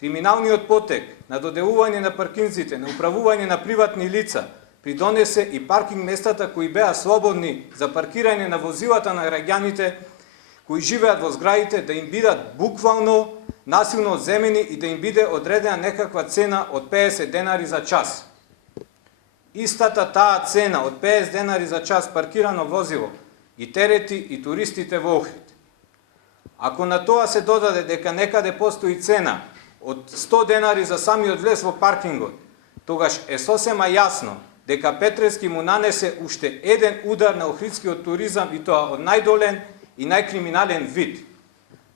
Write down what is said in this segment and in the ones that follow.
Криминалниот потек на доделување на паркинзите, на управување на приватни лица, придонесе и паркинг местата кои беа слободни за паркирање на возилата на граѓаните кои живеат во зградите да им бидат буквално насилно земени и да им биде одредена некаква цена од 50 денари за час. Истата таа цена од 50 денари за час паркирано возило и терети и туристите во Охрид. Ако на тоа се додаде дека некаде постои цена од 100 денари за самиот влез во паркингот, тогаш е сосема јасно дека Петревски му нанесе уште еден удар на охридскиот туризам и тоа од најдолен и најкриминален вид.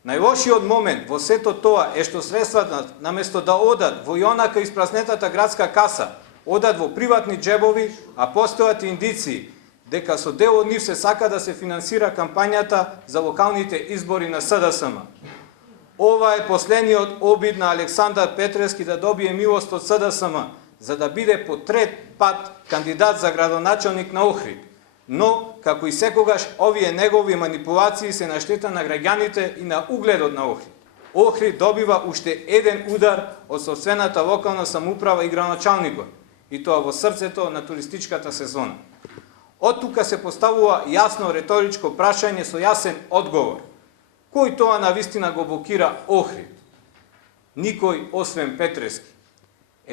Најлошиот момент во сето тоа е што средствата наместо да одат во јонака испразнетата градска каса, одат во приватни джебови, а постојат индиции дека со дел од нив се сака да се финансира кампањата за локалните избори на СДСМ. Ова е последниот обид на Александар Петревски да добие милост од СДСМ, за да биде по трет пат кандидат за градоначалник на Охрид. Но, како и секогаш, овие негови манипулации се на штета на граѓаните и на угледот на Охрид. Охрид добива уште еден удар од собствената локална самоуправа и градоначалникот, и тоа во срцето на туристичката сезона. Од тука се поставува јасно реторичко прашање со јасен одговор. Кој тоа навистина го блокира Охрид? Никој освен Петревски.